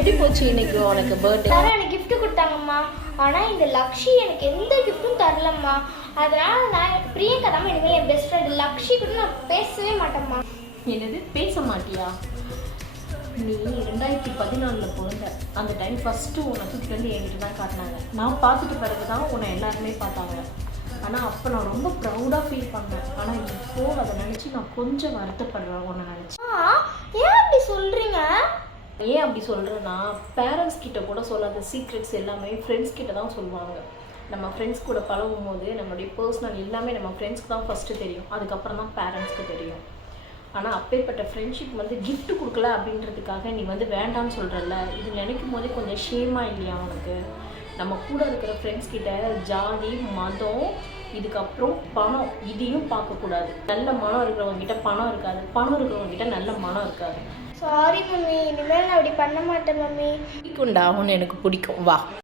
எப்படி போச்சு இன்னைக்கு உனக்கு பர்த்டே? எல்லாரும் எனக்கு gift கொடுத்தாங்கம்மா. ஆனால் இந்த லக்ஷி எனக்கு எந்த கிஃப்ட்டும் தரலம்மா. அதனால நான் பிரியங்கா தான் இனிமேல் என் பெஸ்ட் ஃப்ரெண்ட். லக்ஷி கூட நான் பேசவே மாட்டேம்மா. என்னது பேச மாட்டியா? நீ 2014 பிறந்த அந்த டைம் ஃபஸ்ட்டு உன்னை தூக்கிட்டு வந்து என்கிட்ட தான் காட்டினாங்க. நான் பார்த்துட்டு பிறகு தான் உன்னை எல்லாருமே பார்த்தாங்க. ஆனால் அப்போ நான் ரொம்ப ப்ரௌடாக ஃபீல் பண்ணேன். ஆனால் இப்போது அதை நினச்சி நான் கொஞ்சம் வருத்தப்படுறேன் உன்னை நினச்சி. ஏன் அப்படி சொல்கிறீங்க? ஏன் அப்படி சொல்கிறேன்னா, பேரண்ட்ஸ் கிட்ட கூட சொல்லாத சீக்ரெட்ஸ் எல்லாமே ஃப்ரெண்ட்ஸ் கிட்ட தான் சொல்லுவாங்க. நம்ம ஃப்ரெண்ட்ஸ் கூட பழகும் போது நம்மளுடைய பர்சனல் எல்லாமே நம்ம ஃப்ரெண்ட்ஸ்க்கு தான் ஃபஸ்ட்டு தெரியும், அதுக்கப்புறம் தான் பேரண்ட்ஸ்க்கு தெரியும். ஆனால் அப்பேற்பட்ட ஃப்ரெண்ட்ஷிப் வந்து கிஃப்ட் கொடுக்கல அப்படின்றதுக்காக நீ வந்து வேண்டான்னு சொல்கிறல்ல, இது நினைக்கும் போதே கொஞ்சம் ஷேமாக இல்லையா உனக்கு? நம்ம கூட இருக்கிற ஃப்ரெண்ட்ஸ் கிட்ட ஜாதி, மதம், இதுக்கப்புறம் பணம் இதையும் பார்க்கக்கூடாது. நல்ல மனம் இருக்கிறவங்க கிட்ட பணம் இருக்காது, பணம் இருக்கிறவங்க கிட்ட நல்ல மனம் இருக்காது. சாரி மம்மி, இனிமேல் நான் அப்படி பண்ண மாட்டேன் மம்மி. பிடிக்கும்டா, உன்னை எனக்கு பிடிக்கும், வா.